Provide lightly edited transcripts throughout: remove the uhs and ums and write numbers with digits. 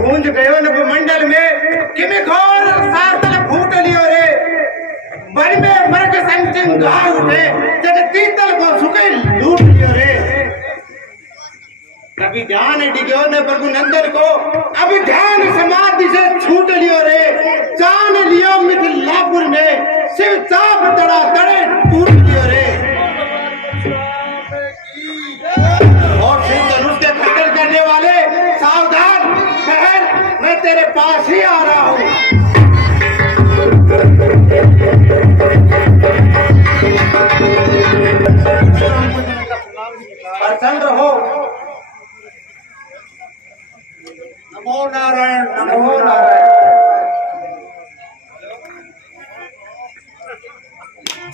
गूंज गयो नभमंडल में किमि घोर सातल फूट लियो रे वन में मर्ग संचिन गा उठे जग तीतल को सुके लूट लियो रे कभी ध्यान डिग्यो ने प्रभु नंदन को अब ध्यान समाधि से छूट लियो रे जान लियो मिथिलापुर में शिव चाप तड़ा तड़े टूट लियो रे और शिव धनुष के खंडन करने वाले सावधान बहन मैं तेरे पास ही आ रहा हूँ प्रसन्न रहो नमो नारायण नमो नारायण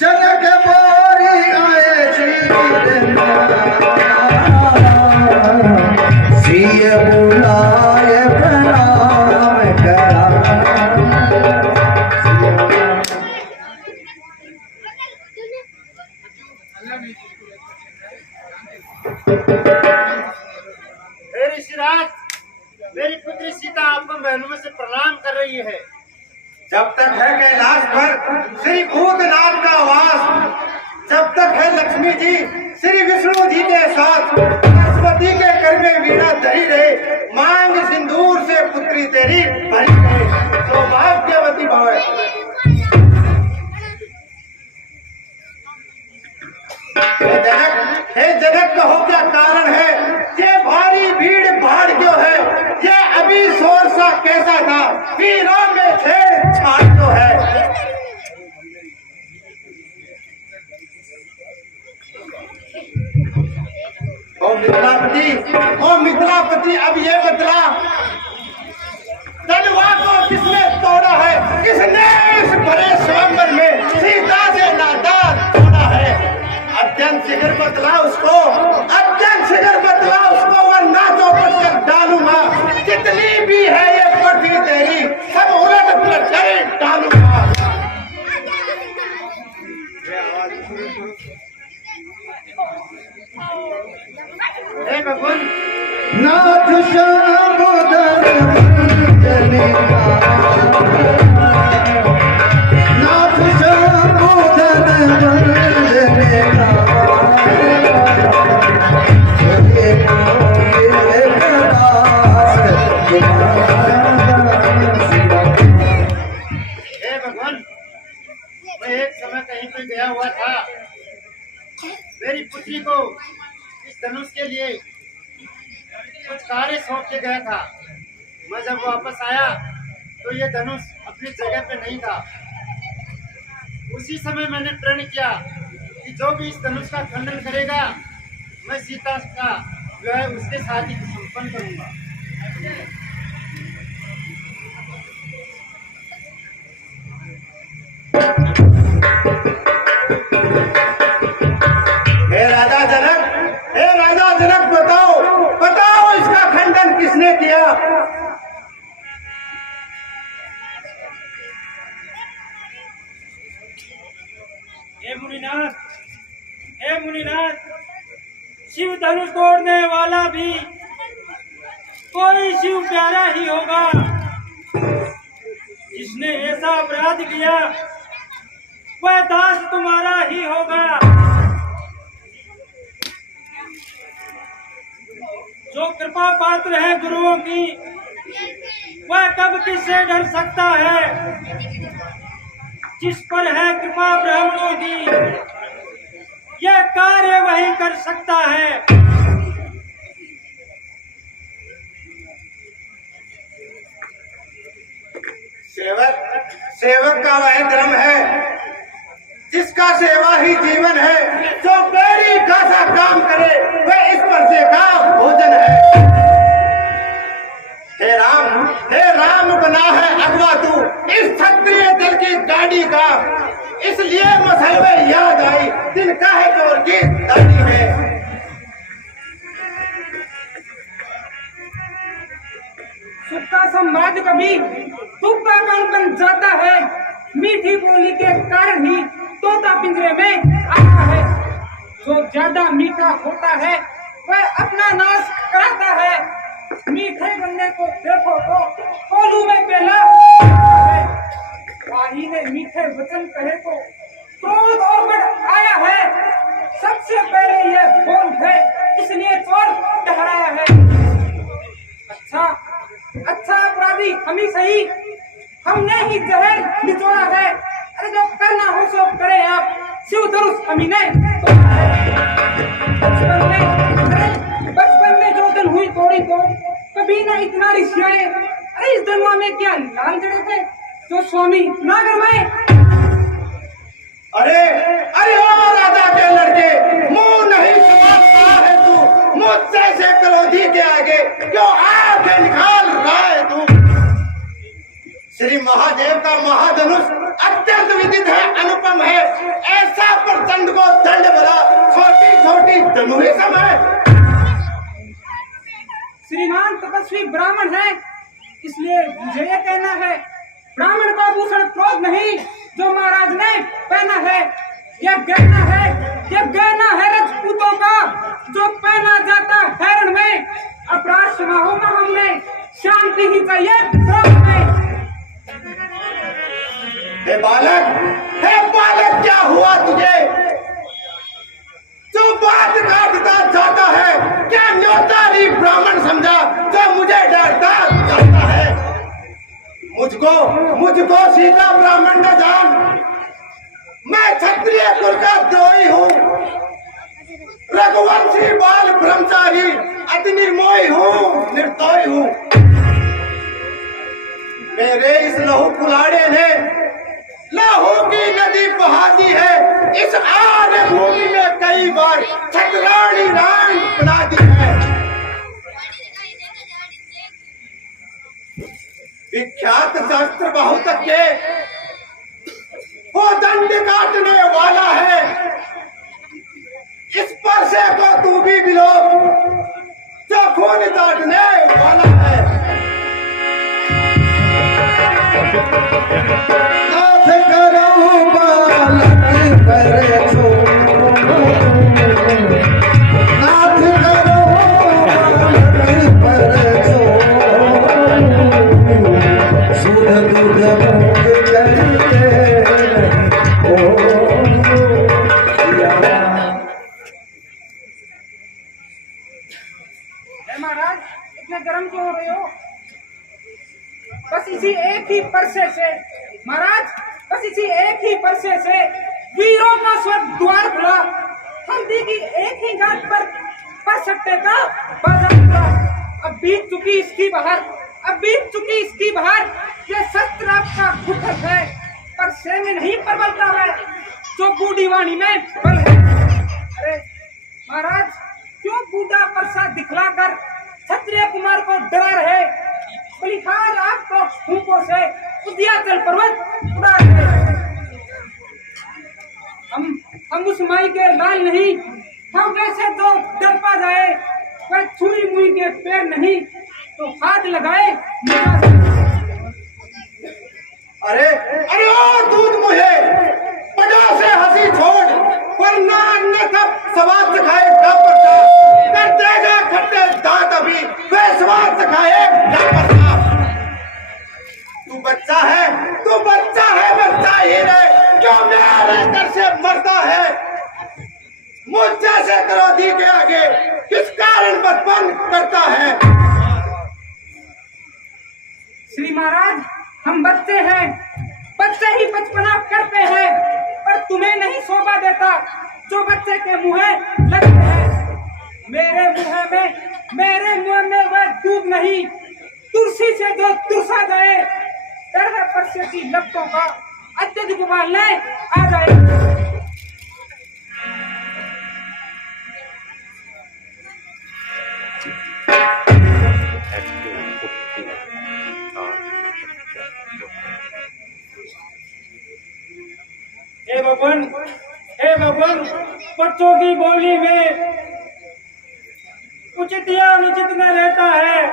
जनक बोरी आए सिय बुलाए प्रणाम करा ऋषिराज मेरी पुत्री सीता आपको बहनों में से प्रणाम कर रही है जब तक है कैलाश पर श्री भूतनाथ का वास जब तक है लक्ष्मी जी श्री विष्णु जी के साथ सरस्वती के कर में वीणा धरी रहे मांग सिंदूर से पुत्री तेरी भरी रहे सौभाग्यवती भवे हे जनक कहो क्या कारण है ये भारी भीड़ भाड़ क्यों है ये अभी शोर सा कैसा था वीरों में छेड़छाड़ क्यों है ओ मिथिलापति अब ये बतला तलवा को किसने तोड़ा है किसने इस भरे स्वयंवर में सीता से नाता तोड़ा है अत्यंत शीघ्र बतला उसको अत्यंत शीघ्र बतला उसको वह नाचो कर डालूंगा जितनी भी है ये पृथ्वी तेरी सब उलट पुलट करे डालूंगा हे भगवान नाथ श्याम नाथ श्याम कहीं पे गया हुआ था मेरी पुत्री को इस धनुष के लिए कुछ कार्य सौंप के गया था मैं जब वापस आया तो ये धनुष अपनी जगह पे नहीं था उसी समय मैंने प्रण किया कि जो भी इस धनुष का खंडन करेगा मैं सीता का जो है उसके साथ ही संपन्न करूंगा हे राजा जनक बताओ इसका खंडन किसने किया हे मुनिनाथ शिव धनुष तोड़ने वाला भी कोई शिव प्यारा ही होगा जिसने ऐसा अपराध किया वह दास तुम्हारा ही होगा जो कृपा पात्र है गुरुओं की वह कब किससे डर सकता है जिस पर है कृपा ब्राह्मणों की यह कार्य वही कर सकता है सेवक का वह धर्म है जिसका सेवा ही जीवन है जो गैरी का सा काम करे वह इस पर से का भोजन है हे राम बना है अगवा तू इस क्षत्रिय दल की गाड़ी का, इसलिए मसलवे याद आई दिन काहे चोर की दाढ़ी में। सुख का संवाद कभी दुख का कण बन जाता है, मीठी बोली के कारण ही तोता पिंजरे में आता है। जो ज्यादा मीठा होता है वह अपना नाश कराता है, मीठे गन्ने को देखो तो कोलू में पेला है। वाही ने मीठे वचन कहे तो क्रोध और बढ़ आया है, सबसे पहले यह बोल है इसलिए चोर ठहराया है। अच्छा अपराधी हम ही सही, हमने ही जहर निचोड़ा है। अरे जो करना हो सो करे आप, शिव धनुष हम ही ने तोड़ा है। बचपन में जो धन हुई तोड़ी तो कभी ना इतना रिश्याए। अरे इस धनवा में क्या लाल जड़े थे जो स्वामी ना गरमाए। अरे ओ राजा के लड़के, मुंह नहीं समझता है तू, मुझसे से क्रोधी के आगे क्यों आगे निकाल रहा है तू। श्री महादेव का महाधनुष अत्यंत विदित है, अनुपम है, ऐसा प्रचंड को दंड भरा छोटी छोटी धनु ही समय। श्रीमान तपस्वी ब्राह्मण है, इसलिए मुझे ये कहना है ब्राह्मण का भूषण क्रोध नहीं जो महाराज ने पहना है। यह गहना है राजपूतों का जो पहना जाता हैरण में। अपराध समारोह में हमने शांति ही चाहिए क्रोध में। हे बालक क्या हुआ तुझे जो बात काटता जाता है? क्या न्योतारी ब्राह्मण समझा जो मुझे डरता जाता है? मुझको सीधा ब्राह्मण न जान, मैं क्षत्रिय कुल का द्रोही हूँ, रघुवंशी बाल ब्रह्मचारी, अति निर्मोही हूँ, निर्दोही हूँ। मेरे इस लहू कुलाड़े ने लहू की नदी बहा दी है, इस आर्य भूमि में कई बार छतरानी रान बना दी है। विख्यात शास्त्र बहुत के वो दंड काटने वाला है, इस पर से तो तू भी बिलो जो खून काटने वाला है। नाथ करो बालक करे छो, नाथ करो बालक करे छो, सुध दुध मुख करते ओ महाराज इतने गर्म क्यों हो रहे हो? बस इसी एक ही परसे से महाराज, बस इसी एक ही परसे से वीरों का स्वर्ग द्वार खुला। हल्दी की एक ही घाट पर सकते का बाजार खुला। अब बीत चुकी इसकी बहार, ये शस्त्र आपका खुटक है, पर से में नहीं परवलता है जो बूढ़ी वाणी में बल है। अरे महाराज क्यों बूढ़ा परसा दिखलाकर क्षत्रिय कुमार को डरा रहे? बलिहार आपको फूकों से उद्याचल पर्वत उड़ा रहे। हम उस माई के लाल नहीं, हम वैसे तो डर पा जाए, वह छुई मुई के पैर नहीं तो हाथ लगाए। अरे ओ दूध मुहे, बजा से हंसी छोड़, वरना अन्यथा स्वाद खाए कर देगा खट्टे दांत, अभी वे स्वाद खाए। तू बच्चा है बच्चा ही रहे, जो मेरे घर से मरता है। मुझ जैसे क्रोधी के आगे किस कारण बचपन करता है? श्री महाराज हम बच्चे हैं, बच्चे ही बचपना करते हैं, पर तुम्हें नहीं शोभा देता जो बच्चे के मुंह लगते हैं। मेरे मुंह में वह दूध नहीं, तुलसी से जो तुरसा जाए, डर परसे की लपटों का अत्यधिक उबालने आ जाए। हे भगवान, बच्चों की बोली में उचित या अनुचित में रहता है।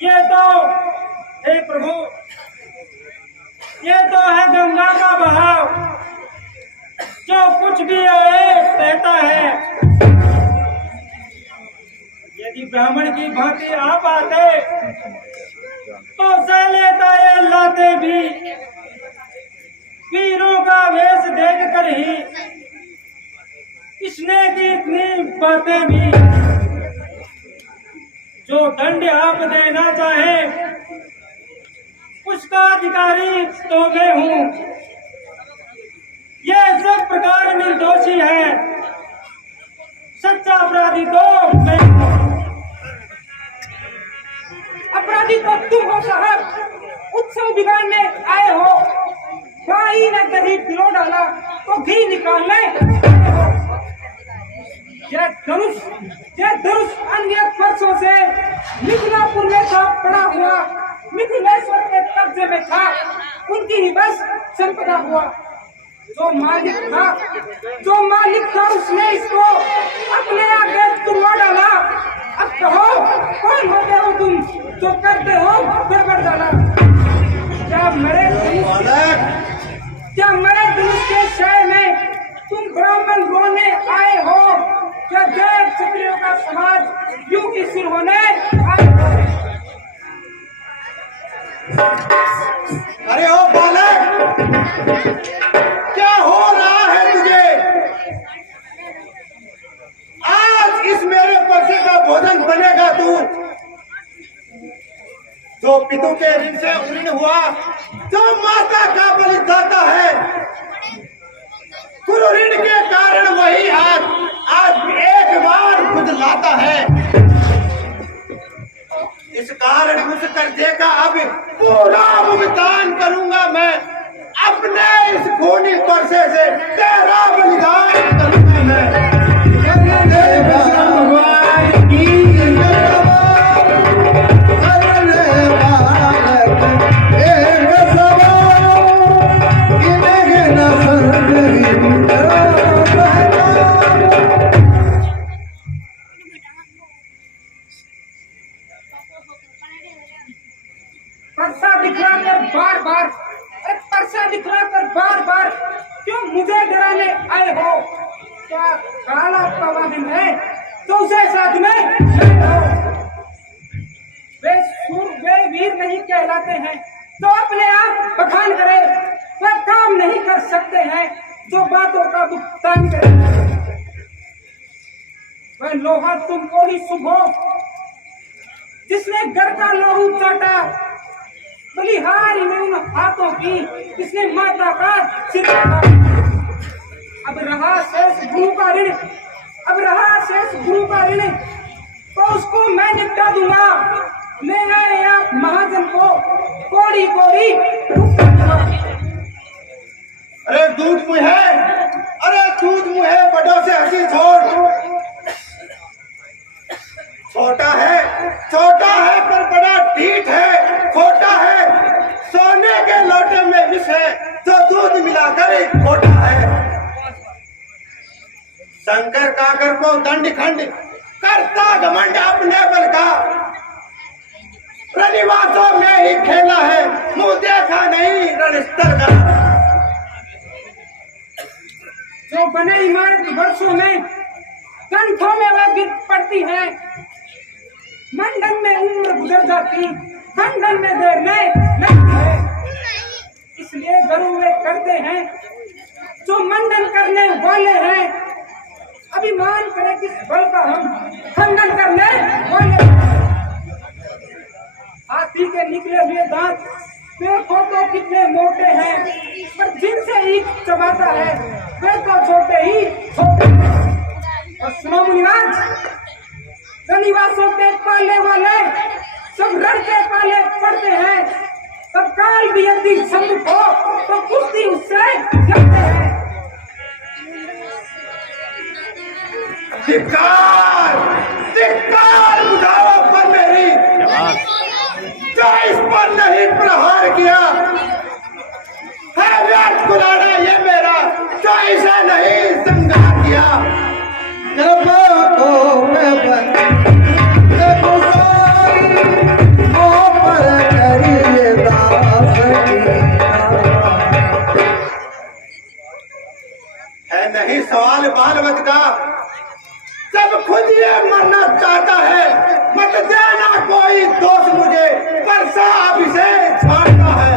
ये तो हे प्रभु, ये तो है गंगा का बहाव, जो कुछ भी आए बहता है। यदि ब्राह्मण की भांति आप आते तो सह लेता ये लाते भी, वीरों का वेश देख कर ही इसने की इतनी बातें भी। जो दंड आप देना चाहे उसका अधिकारी तो मैं हूँ। ये सब प्रकार निर्दोषी है, सच्चा अपराधी तो मैं हूँ। अपराधी तो तुम हो साहब, उत्सव बिगाड़ने आए हो। भाई ने दही पिरो डाला तो घी निकालने। यह धनुष अन्य वर्षों से मिथिलापुर में था पड़ा हुआ, मिथिलेश्वर के कब्जे में था, उनकी ही बस संपदा हुआ। जो मालिक था उसने इसको अपने आगे तुड़वा डाला। अब कहो कौन हो गए हो तुम जो करते हो गड़बड़ डाला। क्या मरे धनुष के शय में तुम ब्राह्मण रोने आए हो? क्या देव क्षत्रियों का समाज यूं की सिर होने आए हो? अरे ओ बालक, क्या हो रहा है तुझे? आज इस मेरे पर्से का भोजन बनेगा तू। जो पितु के ऋण से ऋण हुआ, जो माता का बलिदाता है, गुरु ऋण के कारण वही आज एक बार खुद लाता है। इस कारण उस कर्जे का अब पूरा भुगतान करूंगा मैं। अपने इस खूनी पर्से से तेरा बलिदान करूंगा मैं। भगवान की पर्सा दिखलाकर बार बार क्यों मुझे डराने आए हो? क्या काला पवा दिन है तो उसे साथ में वे वीर नहीं कहलाते हैं तो अपने आप बखान करे। वे काम नहीं कर सकते हैं जो बातों का भुगतान करे। वह लोहा तुमको ही शुभ हो जिसने घर का लोहू चाटा। बलिहारी में उन हाथों की जिसने माता का सिर काटा। अब रहा शेष गुरु का ऋण तो उसको मैं निपटा दूंगा। ले आए आप महाजन को कोड़ी कोड़ी। अरे दूध मुहे बड़ों से हंसी छोड़। छोटा है पर बड़ा ढीठ है, खोटा है। सोने के लोटे में विष है जो दूध मिलाकर एक खोटा है। शंकर काकर को दंड खंड करता घमंड अपने बल का। रनिवासों में ही खेला है, मुंह देखा नहीं रणस्तर का। जो बने इमारत वर्षों में कंठों में वह गिर पड़ती है। मंडन में उम्र गुजर जाती, खंडन में देर में लगती है। इसलिए गुरु वे करते हैं जो मंडन करने वाले हैं। अभिमान करे किस बल का हम खंडन करने वाले। हाथी के निकले हुए दांत देखो तो कितने मोटे हैं, पर जिनसे ईख चबाता है वे तो छोटे ही छोटे। और सुनो मुनिराज, रनिवासों के पाले वाले सब रण के पाले पड़ते हैं। तब काल भी यदि सम्मुख हो तो कुश्ती उससे लड़ते हैं। धिक्कार बुझाओ पर मेरी, जो इस पर नहीं प्रहार किया है व्यर्थ कृपा को मैं बंदे गुसाई वो पर करिए दास की है नहीं सवाल बाल मत का, जब खुद ये मरना चाहता है मत देना कोई दोष मुझे, पर साहब इसे छाड़ता है।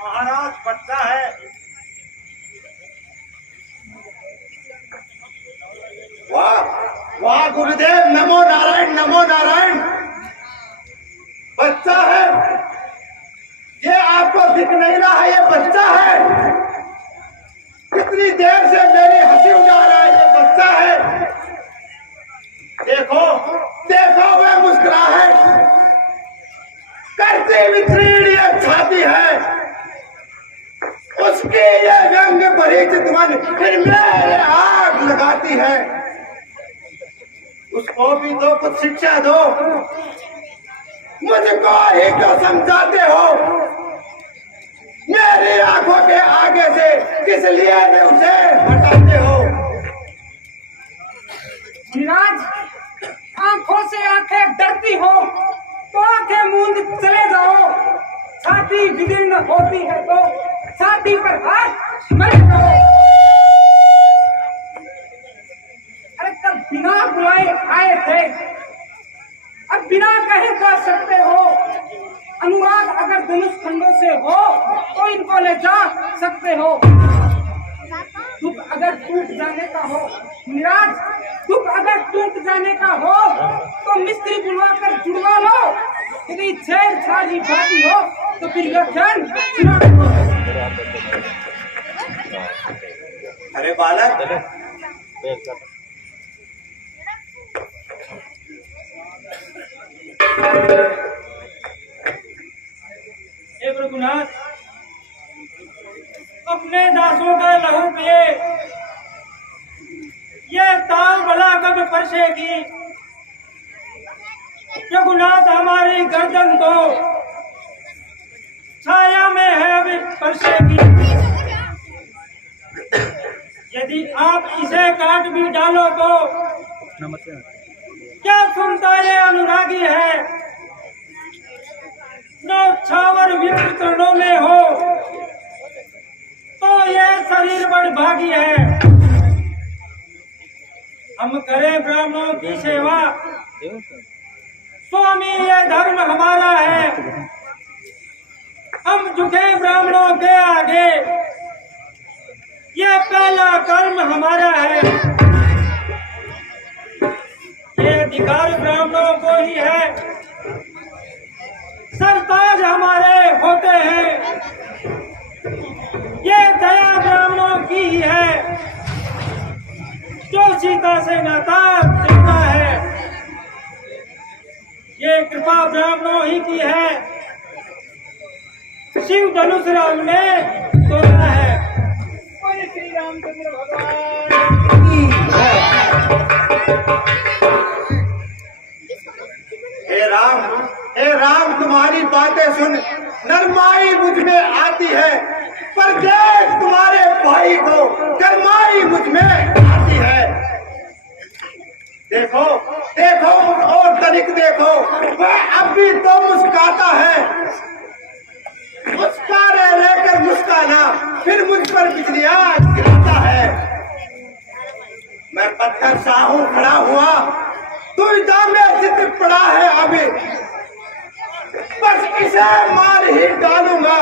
महाराज बच्चा है, वाह वाह गुरुदेव, नमो नारायण नमो नारायण। बच्चा है, ये आपको दिख नहीं रहा है, ये बच्चा है। कितनी देर से मेरी हंसी उड़ा रहा है, ये बच्चा है। देखो देखो वह मुस्कुराहट करती हुई तीव्र ये छाती है, उसकी ये व्यंग भरी चितवन फिर मेरे आग लगाती है। उसको भी दो कुछ शिक्षा दो, मुझको ही क्यों समझाते हो? मेरी आंखों के आगे से किस लिए ने उसे हटाते हो? धीराज, आंखों से आंखें डरती हो तो आंखें मूंद चले जाओ। छाती विदीर्ण होती है तो छाती पर हाथ मत करो। अरे तब बिना बुलाए आए थे, अब बिना कहे जा सकते हो। अनुराग अगर धनुष खंडों से हो तो इनको ले जा सकते हो। दुख अगर टूट जाने का हो, निराज दुख अगर टूट जाने का हो तो मिस्त्री बुलवा कर जुड़वा लो। यदि छेड़छाड़ी बाकी हो तो फिर व्याख्यान सुना दो। अरे बालक, हे रघुनाथ, अपने दासों का लहू पिए, ये ताल भला कब परसेगी। रघुनाथ हमारी गर्दन तो छाया में है अभी परसेगी। यदि आप इसे काट भी डालो तो क्या सुनता ये अनुरागी है? नौछावर विप्र चरणों में हो तो ये शरीर बड़ भागी है। हम करें ब्राह्मणों की सेवा, स्वामी ये धर्म हमारा है। हम झुके ब्राह्मणों के आगे, ये पहला कर्म हमारा है। ये अधिकार ब्राह्मणों को ही है, सरताज हमारे होते हैं। ये दया ब्राह्मणों की ही है, जो सीता से नाता जोड़ता है। ये कृपा ब्राह्मणों ही की है, शिव धनुष राम ने तोड़ा है। बोले श्री रामचंद्र भगवान की हे राम तुम्हारी बातें सुन नरमाई मुझ में आती है, पर देख तुम्हारे भाई को गरमाई मुझ में आती है। देखो देखो और तनिक देखो, वह अब भी तो मुस्कुराता है। मुस्कुरा रहकर मुस्काना फिर मुझ पर बिजलियां गिराता है। मैं पत्थर सा हूं खड़ा हुआ, दुविधा में जिद पड़ा है अभी, बस इसे मार ही डालूंगा।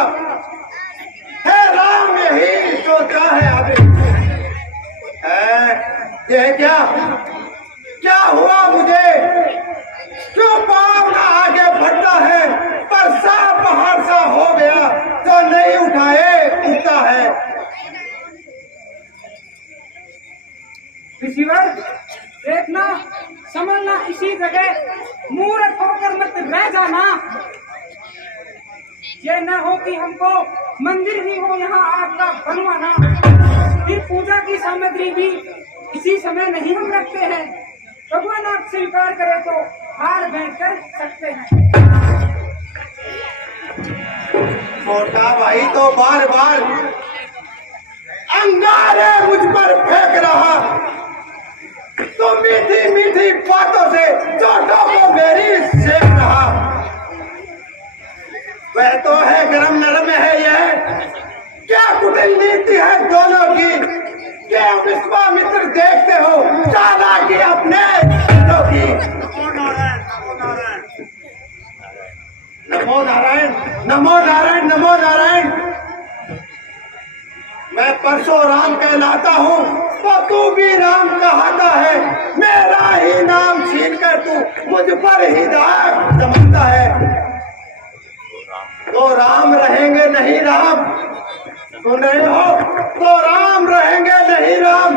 है राम यही सोचा है अभी। ये क्या हुआ मुझे? क्यों पाँव ना आगे बढ़ता है, पर सा पहाड़ सा हो गया जो नहीं उठाए उठता है। ऋषिवर देखना, समझना, इसी जगह मूर्ख होकर मत रह जाना। ये न हो कि हमको मंदिर ही हो यहाँ आपका बनवाना। फिर पूजा की सामग्री भी इसी समय नहीं हम रखते हैं। भगवान आप स्वीकार करें तो हार भेंट कर सकते हैं। छोटा भाई वो बार बार अंगारे मुझ पर फेंक रहा, तो मीठी मीठी बातों से चोटों को मेरी सेक रहा। वह तो है गरम नरम है यह, क्या कुटिल नीति है दोनों की, क्या विश्वामित्र देखते हो चालाकी अपने बेटों की। नमो नारायण नमो नारायण नमो नारायण। मैं परशुराम कहलाता हूँ, तो तू भी राम कहता है। मेरा ही नाम छीन कर तू मुझ पर ही दाग जमाता है। तो राम रहेंगे नहीं राम, सुन रहे हो, तो राम रहेंगे नहीं राम।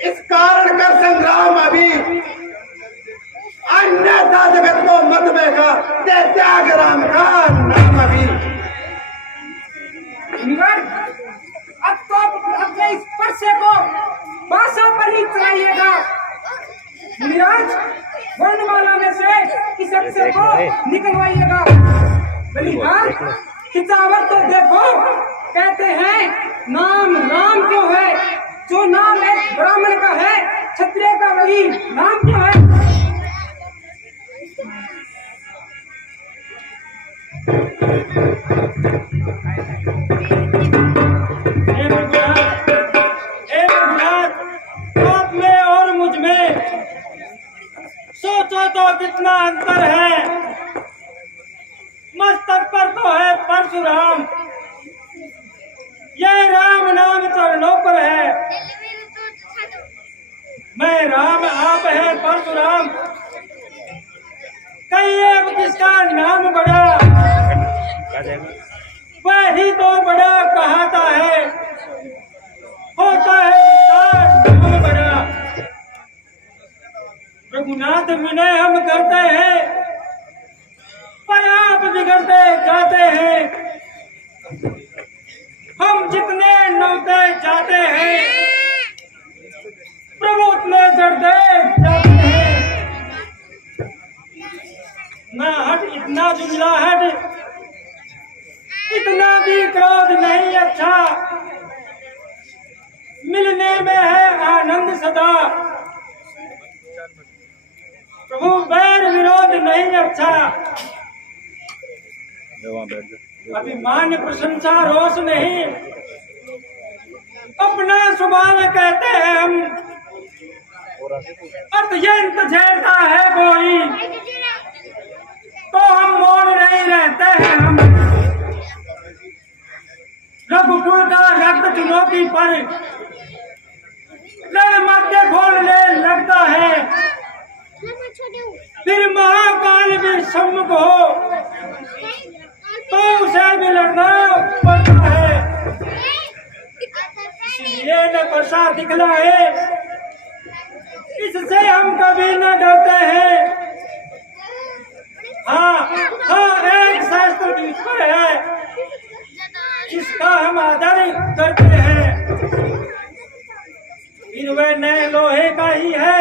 इस कारण का संग्राम अभी, अन्यथा जगत को मत बेगा, ते त्याग राम का नाम अभी। अब तो अपने इस परसे को बासा पर ही चलाइएगा। मिराज वर्णमाला में से इस अक्षर को निकलवाइएगा। बलिहार खिंचावत तो देखो, कहते हैं नाम राम क्यों है, जो नाम एक ब्राह्मण का है क्षत्रिय का वही नाम क्यों है। आप में और मुझ में सोचो तो कितना अंतर है। मस्तक पर तो है परशुराम, यह राम नाम चरणों पर है। मैं राम आप है परशुराम, कहिए अब किसका नाम बड़ा, वही तो बड़ा कहता है, होता है नाम बड़ा। रघुनाथ विनय हम करते हैं, पर आप बिगड़ते जाते हैं। हम जितने नौते जाते हैं, प्रभु उतने चढ़ते जाते हैं। ना हट इतना झुंझलाहट, इतना भी क्रोध नहीं अच्छा। मिलने में है आनंद सदा, प्रभु बैर विरोध नहीं अच्छा। अभिमान प्रशंसा रोष नहीं, अपना स्वभाव कहते हैं हम। अत्यंत झेलता है कोई, तो हम मोड़ नहीं रहते हैं हम। रघुकुल का रक्त चुनौती पर रण मध्य खोलने लगता है, फिर महाकाल भी सम्मुख हो तो उसे भी लड़ना पड़ता है। इसलिए न वर्षा दिखलाए, इससे हम कभी न डरते हैं। हाँ हाँ, एक शास्त्र की ईश्वर है जिसका हम आदर करते हैं, फिर वह नए लोहे का ही है,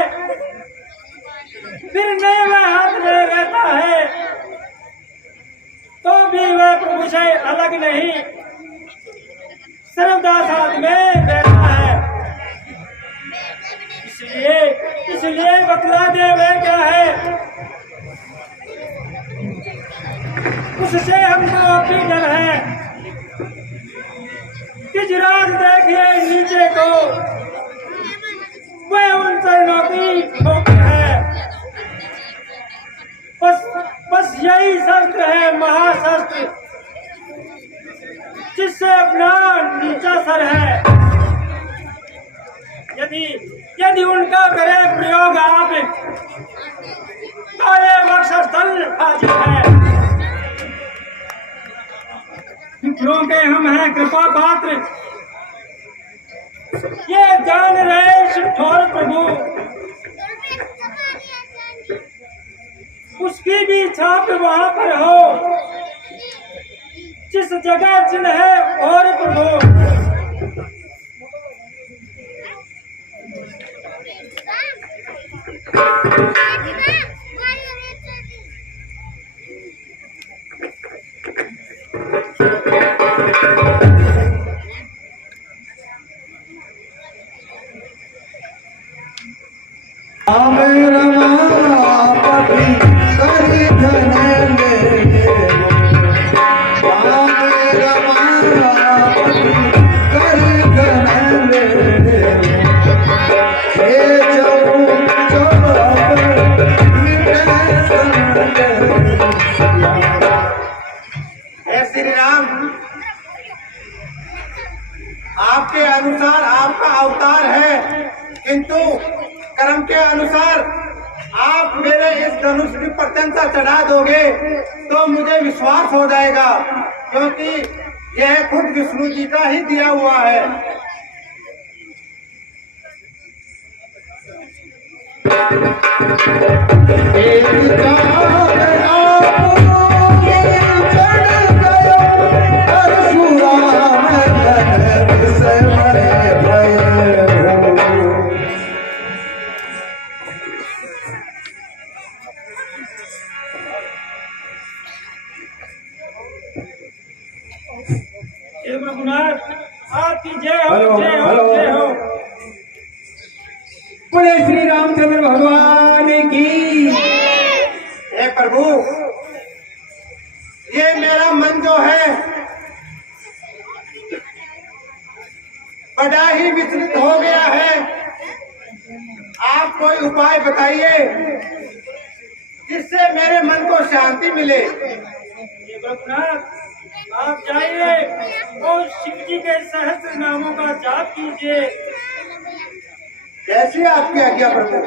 फिर नए वह हाथ में रहता है, तो भी वह प्रभु से अलग नहीं, सर्वदा साथ में रहता है। इसलिए बतला दे वह क्या है, उससे हमको भी डर है। गिजराज देखिए नीचे को, वह उन चरणों की ठोकर है। बस यही शस्त्र है महाशस्त्र, जिससे अपना नीचा सर है। यदि उनका करे प्रयोग आप, तो ये वक्षस्थल हाजिर है। विप्रों के हम हैं कृपा पात्र, ये जान रहे शिठौर प्रभु, उसकी भी छाप वहां पर हो जिस जगह चिन्ह है और प्रभु। मेरे इस धनुष की प्रशंसा चढ़ा दोगे तो मुझे विश्वास हो जाएगा, क्योंकि यह खुद विष्णु जी का ही दिया हुआ है। हे रघुनाथ, आपकी जय हो, हेलो, जय हो, हेलो। जय हो। बोले श्री रामचंद्र भगवान की। हे प्रभु, ये मेरा मन जो है बड़ा ही विचलित हो गया है। आप कोई उपाय बताइए जिससे मेरे मन को शांति मिले। हे रघुनाथ, आप जाइए और शिव जी के सहस्त्र नामों का जाप कीजिए। कैसी आपकी आज्ञा प्रभु।